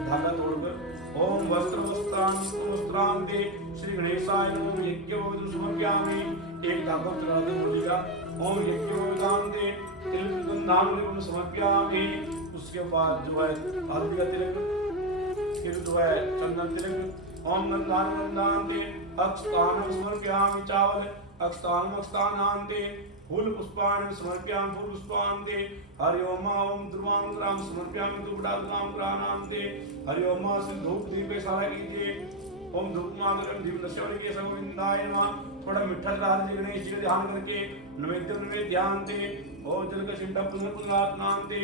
धागा तोड़कर। ओम वस्त्रांते श्री गणेशाय नमः यज्ञोपवीतं समर्पयामि, एक धागा चढ़ा दे मोली का। ओम यज्ञोपवीतांते तिलकं समर्पयामि, उसके बाद जो है हल्दी का तिलक, फिर जो है चंदन तिलक। ओम गंधानंदांते अक्षतानं समर्पयामि, चावल अक्षतानांते फूल पुष्पाणि समर्पयामि, फूल पुष्पान्ते हरि ओम ध्रुवांतरां समर्पयामि, धूपडाग्रांते हरि ओम। धूप दीपे सहाय कीजिए। ओम धूपमागरं दीपदशवरी के सगोविंदाय नमः। थोड़ा मीठा चढ़ा दीजिए गणेश जी का ध्यान करके। नैवेद्य ध्यान दे। ओम जल का चिंता पुनर्पुनाते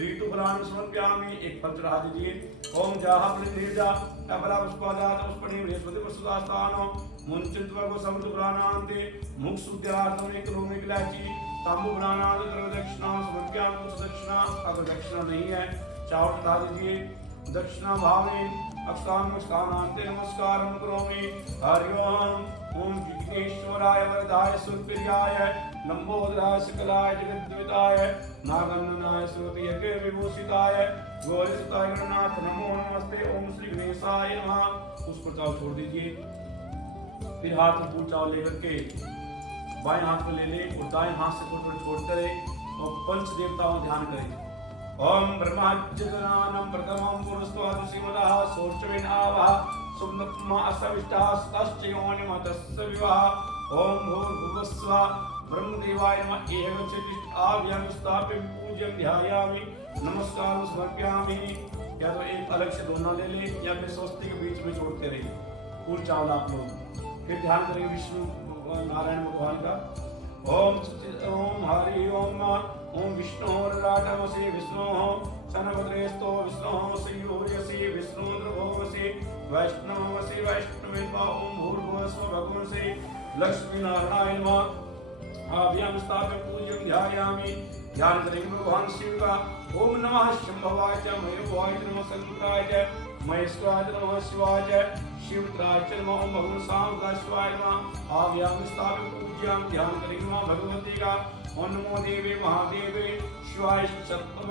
ऋतु फलानि समर्पयामि। एक फल चढ़ा दीजिए। ओम जाहा प्रणीजा तपला पुष्पाजात पुष्पणि बृहस्पति प्रसुदास्तानो मुंचित्वा को समृद्ध पुराणांते मुख शुद्धार्थम एक रोम एक इलायची तांबू बनाना दक्षिणा समर्पयामि। कुछ दक्षिणा अगर दक्षिणा नहीं है चावल चढ़ा दीजिए। दक्षिणा भावेन अक्षांते नमस्कारं करोमि। हरि ओम। ओम विघ्नेश्वराय वरदाय सुरप्रियाय लंबोदराय सकलाय जगद्विताय नागन्नाय श्रुति यज्ञ विभूषिताय गौरीसुताय गणनाथ नमो नमस्ते। ओम श्री गणेशाय नमः। उस पर चावल छोड़ दीजिए। फिर हाथ में फूल चावल लेकर के बाएं हाथ में ले ले और दाएं हाथ से थोड़ा छोड़ करें और पंच देवताओं ध्यान करें। ओम ब्रह्माज्यतनानं प्रथमं पुरुषत्वाद श्रीमदः सोचवेन आवः सुम्नक्मा असविष्टाः अश्चयोनिमतस्य विवाह। ओम भूर्भुवस्सुवः ब्रह्मदेवाय नमः। एवं आव्यां स्थाप्य पूज्यं ध्यायामि नमस्कारं समर्पयामि। या तो एक अलग से दोनों ले ले या फिर स्वस्ति के बीच में छोड़ते रहिए फूल चावल आप लोग। फिर ध्यान करेंगे विष्णु नारायण भगवान का। ओम ओम हरि ओम। ओम विष्णुर्राटमसि विष्णोः सनभद्रेस्तो विष्णोः श्रीयोर्यसि विष्णुर्भवसि वैष्णवसि वैष्णवेत्वा। ओम भूर्भुवस्सुवः भगवसे लक्ष्मीनारायण नमः। आभ्यां स्थाप्य पूज्यं ध्यायामि। ध्यान करेंगे भगवान शिव का। ओम नमः शंभवाय च मयूराय च नमः शंकराय च महेश्वराय च नमः शिवाय च शिवत्राय च नमः। ओम भगवान सांगाय शिवाय नमः। आभ्यां स्थाप्य पूज्यं ध्यान करेंगे मां भगवती का। ओम नमो देवे महादेवे शिवाय सत्तम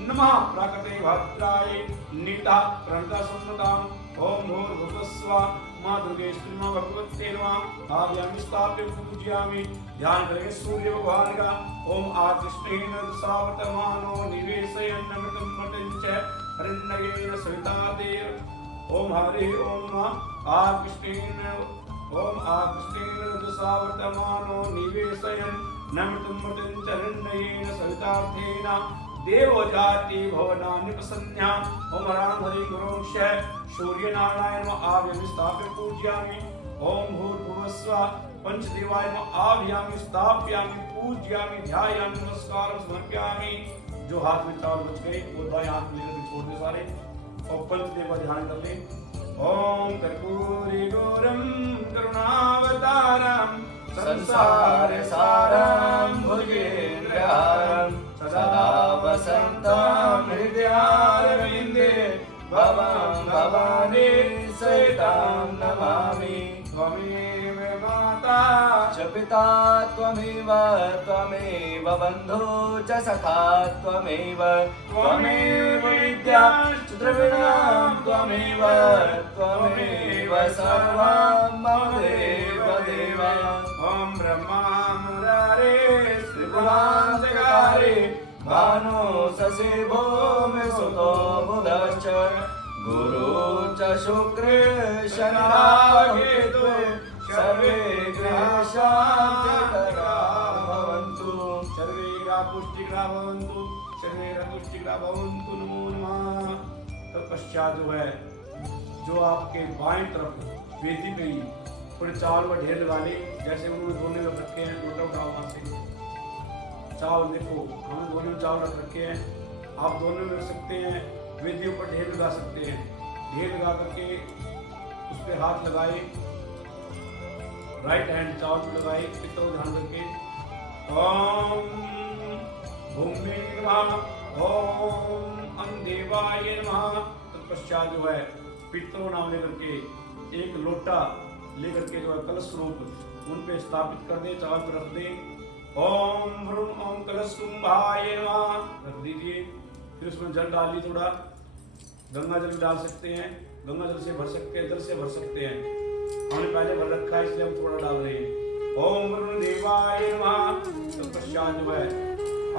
नमः। प्रकृते भद्राय नीता प्रणता सुन्नताम्। ओम भूर्भुवस्सुवः मां दुर्गेश्वरी मां भगवते नमः। आभ्यां स्थाप्य पूजयामि। ध्यान करेंगे सूर्य भगवान का। ओम आकृष्णेन सावतमानो निवेशयन् अमृतं पठञ्च हरिण्येन सवितादेव। ओम हरि ओम आकृष्णेन ओम आकृष्णेन सावतमानो निवेशयन् नमृतं पठञ्च हरिण्येन सवितार्थेन देवो जाति भवनानि प्रसन्ना। ओम राम हरि गुरुंश सूर्य नारायण आभ्यां स्थाप्य पूजयामि। ओम भूर्भुवस्सुवः पंचदेवाय आभ्यां स्थाप्यामि पूजयामि ध्यायामि नमस्कारं समर्पयामि। जो हाथ में चावल बच गए वो दाएं हाथ में लेकर छोड़ दे सारे और पंचदेव ध्यान कर ले। ओम कर्पूरी गौरम करुणावतारम संसार सारं भुजगेन्द्रहारं सदा वसन्तं हृदयारविन्दे भवं भवानी सहितं नमामि। त्वमेव माता च पिता त्वमेव त्वमेव बन्धु च सखा त्वमेव त्वमेव विद्या च द्रविणं त्वमेव त्वमेव सर्वं मम देव देव। ओम ब्रह्मा मुरारे त्रिपुरान्तकारे भानो शशि भूमि सुतो बुधश्च गुरु च शुक्र शनिराकेतु सर्वे ग्रहाः शान्तिकरा भवन्तु। सर्वे पुष्टिकरा भवन्तु। सर्वे पुष्टिकरा भवन्तु। नमो नमः। तत्पश्चात जो है जो आपके बाएं तरफ वेदी पे ही थोड़े चावल का ढेर लगा ले। जैसे उन्होंने दोनों रख रखे हैं लोटा उठाओ वहां से चावल देखो हमने दोनों चावल रख रखे हैं। आप दोनों में रख सकते हैं। वेदी ऊपर ढेर लगा सकते हैं। ढेर लगा करके उस पर हाथ लगाए राइट हैंड चावल पर लगाए पितरों ध्यान करके। ओम भूमि नमः। ओम अंदेवाय नमः। तत्पश्चात जो है पितरों नाम लेकर के एक लोटा लेकर के जो है कलश रूप उन पे स्थापित कर दे चावल पर रख दे। ओम भ्रूम ओम कलश कुंभाय नमः रख दीजिए। फिर उसमें जल डालिए थोड़ा। गंगा जल डाल सकते हैं। गंगा जल से भर सकते हैं। जल से भर सकते हैं। हमने पहले भर रखा है इसलिए हम थोड़ा डाल रहे हैं। ओम वरुण देवाय नमः। तत्पश्चात जो है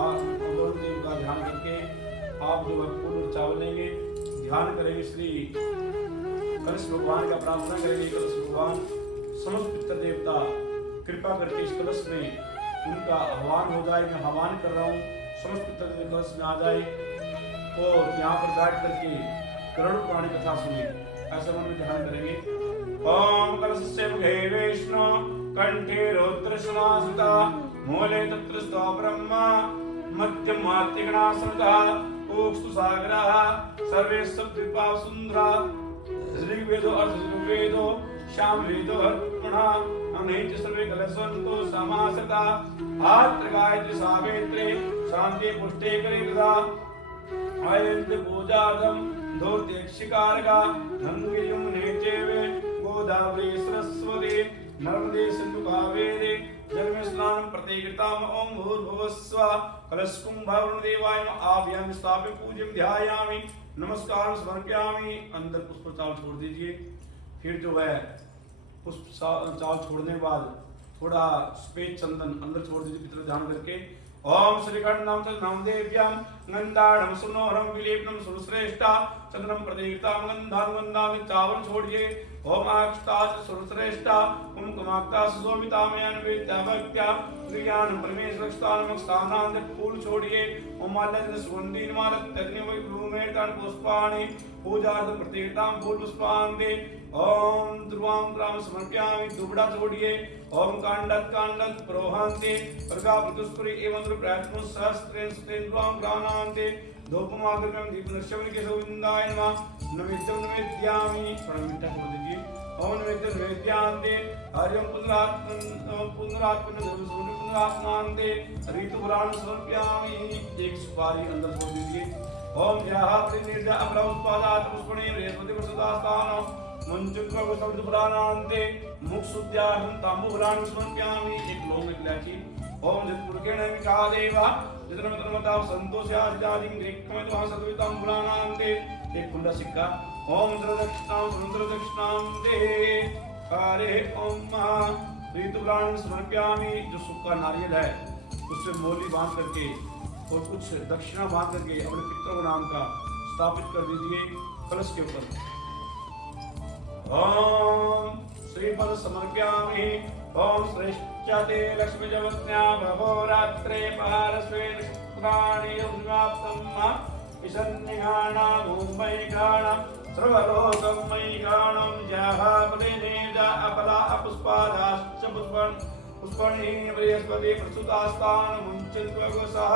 आप वरुण देव का ध्यान करके आप जो है पूर्ण चावल लेंगे। ध्यान करेंगे श्री कलश भगवान का प्रार्थना करेंगे। कलश भगवान समस्त पितर देवता कृपा करके इस कलश में उनका आह्वान हो जाए। मैं आह्वान कर रहा हूँ समस्त पितर देवता कलश में आ जाए और यहाँ पर बैठ करके करोड़ पुराणी कथा सुनिए। ऐसा मन में ध्यान करेंगे। ओम कलश से मुखे विष्णु कंठे रौद्रशनासुता मूले तत्र स्था ब्रह्मा मध्यमात्रिगणासुता ओक्षु सागरः सर्वे सप्तद्वीपा सुंदरा ऋग्वेदो अथर्ववेदो सामवेदो हर्षणः अनेच सर्वे कलसंतो समासता आत्र गायत्री सावेत्रे शांति पुष्टे करे तथा आयन्त पूजार्थं धूर्त्यक्षिकारका गंगे यमुने चैवे गोदावरी सरस्वती नर्मदे सिंधु कावेरी जलमे स्नानं प्रतिकृताम् ओम भूर्भुवस्सुवः कलशकुंभवरुण देवाय आभ्यां स्थाप्य पूज्यं ध्यायामि नमस्कार समर्पयामि। अंदर पुष्प चाल छोड़ दीजिए। फिर जो है पुष्प चाल छोड़ने के बाद थोड़ा सफेद चंदन अंदर छोड़ दीजिए भीतर ध्यान करके। ओम श्रीखंडम नामदेव्यां गंधाढ़ं सुनोहरं विलेपनं सुरश्रेष्ठा चंद्रम प्रतिकृतां गंधानुगंधानि चावल छोड़िए। ओम अक्षताच सुरश्रेष्ठा ओम कमाक्ता सुशोभितामयन वेद्याभक्त्या क्रियान परमेश्वरस्थानम स्थानांत फूल छोड़िए। ओम माल्यन सुगंधि मालत्यग्नि वै ब्रूमेतान पुष्पाणि पूजार्थं प्रतिकृतां फूल पुष्पान्ते। ओम ध्रुवां ग्राम समर्पयामि दुबड़ा छोड़िए। ओम कांडत प्रोहान्ते प्रगा प्रतुस्पुरी एवं प्रयात्मो सहस्त्रेण स्तेन्द्रुवां ग्राणान्ते धूपमाग्रहं दीपनश्यवन के गोविंदाय नमः नैवेद्यं नैवेद्यामि थोड़ा मीठा छोड़ दीजिए। ओम नैवेद्यं नैवेद्यान्ते हरिओम पुनरात्मन पुनरात्मान्ते ऋतुफलान् समर्पयामि एक सुपारी अंदर छोड़ दीजिए। ओम जहाँ परिनिर्जा अपराउत्पादात् पुष्पणे बृहस्पति प्रसदास्थानो मुंचुक्वगुसब्दफलानान्ते मुक्षुद्यार्थं ताम्बूफलानि समर्पयामि एक लौंग एक इलायची। ओम जत्पुरकेण मिकादेवा जतनमतनमता संतोषादिं ग्रेक्खमेत्वा सद्विताम्बूलानान्ते एक कुंडा सिक्का। ओम रुद्रदक्षिणां दे हरे ओम ऋतुफलानि समर्पयामि। जो सूखा नारियल है उससे मोली बांध करके और कुछ दक्षिणा बांध करके अपने पितरों नाम का स्थापित कर दीजिए कलश के ऊपर। ओम श्रीफल समर्पयामि। ओम श्रेष्ठते लक्ष्मी जवत्न्या भवोरात्रे पारस्वेन शुक्राणि युग्माप्तम् ईशन्निघाणां मुम्बैघाणां सर्वलोकं मयिघाणं जहापदेनेजा अपला अपुष्पादाश्च पुष्पणि बृहस्पति प्रसुतास्तान् मुञ्चत्वगुसः।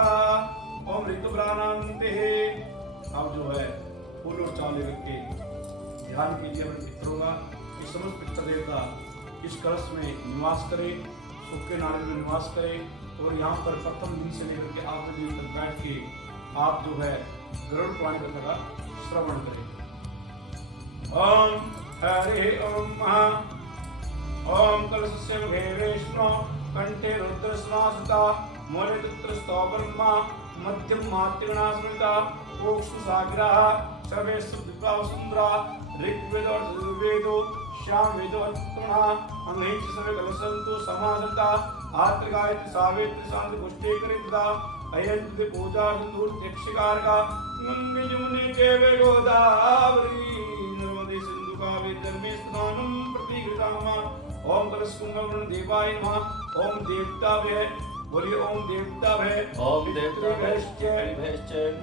ओम ऋतुफलानान्ते। अब जो है फूल और चावल रख के ध्यान कीजिए अपने पितरों का कि समस्त पितर देवता इस कलश में निवास करे, सूखे नारियल में निवास करे और यहाँ पर प्रथम दिन से लेकर के आखिरी दिन तक बैठ के आप जो है गरुड़ पुराण कथा का श्रवण करें। ओम हरे ओम महा ओम कलशस्य मुखे वैष्णो कंठे रुद्रस्नासुता मूले तत्र स्था ब्रह्मा मध्यम मातृगणास्मृता ओक्षु सागरः सर्वे सप्तद्वीपा सुंदरा ऋग्वेदो अथर्ववेदो सामवेदो हर्षणः अनेच सर्वे कलसंतो समासता आत्र गायत्री सावेत्री शांति पुष्टे करे तथा अयन्त पूजार्थं धूर्त्यक्षिकारका गंगे यमुने चैवे गोदावरी नर्मदे सिंधु कावेरी जलमे स्नानं प्रतिकृताम् ओम कलशकुंभवरुण देवाय नमः। ओम देवताभ्य बोलिए ओम देवताभ्य। ओम देवताभ्य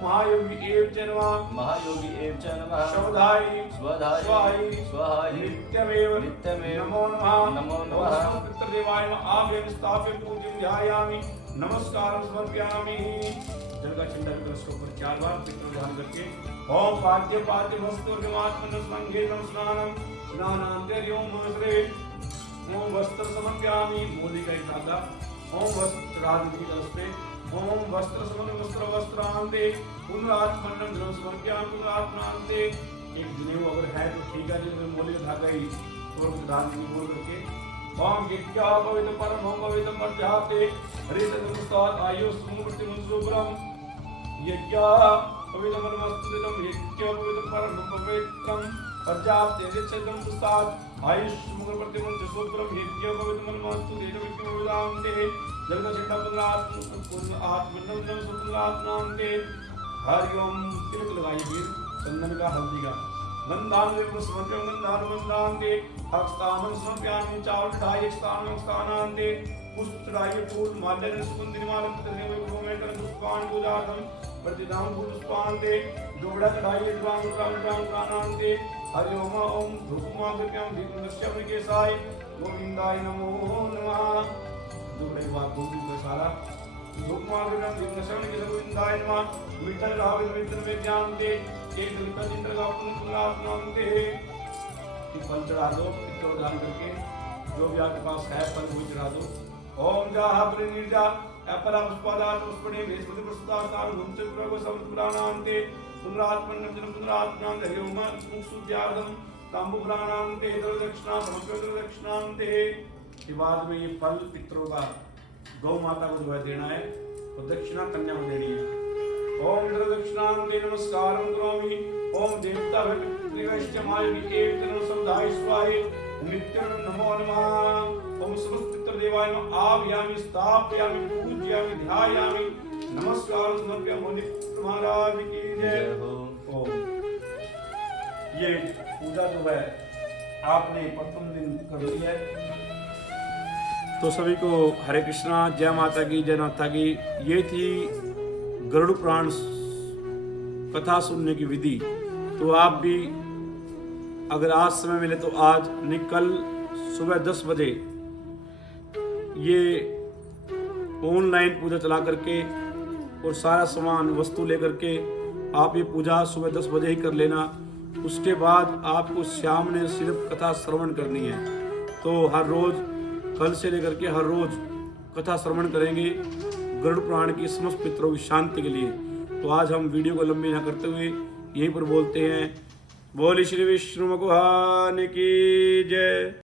महायोगी एव च नमः। महायोगी एव च नमः। स्वधाई स्वधाई स्वाहाय नित्यमेव नमो नमः। नमो नमः। पितृदेवाय नमः। आभ्यं स्थाप्य पूज्यं ध्यायामि नमस्कारं समर्पयामि। जल का छिंडा कलश के ऊपर 4 बार पितृ ध्यान करके ओम पाद्य वस्तुर्गमात्मन संघेनं स्नानं स्नानान्ते ओम श्री ओम वस्त्र समर्पयामि मूली का एक दादा। ओम वस्त्र राजनीति कलश पे ओम वस्त्र समन वस्त्र वस्त्रांते पुनरात्मन्नं जल समर्पयामि पुनरात्मनांते। एक जनेऊ अगर है तो ठीक है, जिसमें मूली का धागा ही और राजनीति बोल करके ओम यज्ञा पवित्र परम पवित्र मर्याते हरितमुस्तात् आयु सुमूर्ति मुंसुब्रम यज्ञा पवित्र परमस्तुतितं यज्ञ पवित्र परम पवित्रम पर्याप्ते रिच्छेदं पुस्तात् आयुष मुगर प्रतिमन सुब्रम यज्ञ पवित्र परमस्तुति देवक्ति विदांते जल छिंडा आत्मनंदन सुपुलात्मांते। हरि ओम तिलक लगाइए फिर चंदन का हल्दी का गंधानुलेपनं समर्पयामि गंधानुगंधान्ते हस्तामं समर्पयामि चावल ढाई स्थानान्ते पुष्प चढ़ाइए फूल माल्यन सुगंधि मालं तदेव भूमेतन पुष्पाणि पूजार्थं प्रतिदां पुष्पान्ते दोबड़ा चढ़ाइए द्वां प्राणान्ते। हरि ओम ओम धूपमागृह्यं दीपनश्यं केशाय गोविंदाय नमो नमः। दूसरे बात दूसरी को सारा लोकमार्ग में दिन शरण के गोविंदाय नमः। विठल राव विठल में ज्ञान दे एक विठल इंद्र का पुण्य नाम दे। फल चढ़ा दो, पितरों दान करके जो भी आपके पास है फल वो चढ़ा दो। ओम जाहा परिनिर्जा अपरा पुष्पादा पुष्पणे भेषवति प्रसुतास्तान गुंचन प्रभु समुद्रानांते पुनरात्मन्नं जन पुनरात्मनं हरिओम सुद्यार्धम तांबु प्राणांते दक्षिणा समग्र दक्षिणांते। के बाद में ये फल पितरों का गौ माता को जो है देना है और दक्षिणा कन्या को देनी है। ओम दक्षिणांते नमस्कारं करोमि। ओम देवता त्रिवैष्णवाय एक दिन समुदाय स्वाहे नित्यं नमो नमः। ओम समस्त पितृ देवाय नमः। आव्यामि स्थापयामि पूजयामि ध्यायामि नमस्कार समर्पयामि। महाराज की जय हो। ओम ये पूजा जो है आपने प्रथम दिन कर ली है तो सभी को हरे कृष्णा, जय माता की, जय नाथा की। ये थी गरुड़ पुराण कथा सुनने की विधि। तो आप भी अगर आज समय मिले तो आज नहीं कल सुबह 10 बजे ये ऑनलाइन पूजा चला करके और सारा सामान वस्तु लेकर के आप ये पूजा सुबह 10 बजे ही कर लेना। उसके बाद आपको शाम ने सिर्फ कथा श्रवण करनी है। तो हर रोज कल से लेकर के हर रोज कथा श्रवण करेंगे गरुड़ पुराण की समस्त पितरों की शांति के लिए। तो आज हम वीडियो को लंबी न करते हुए यहीं पर बोलते हैं, बोले श्री विष्णु भगवान की जय।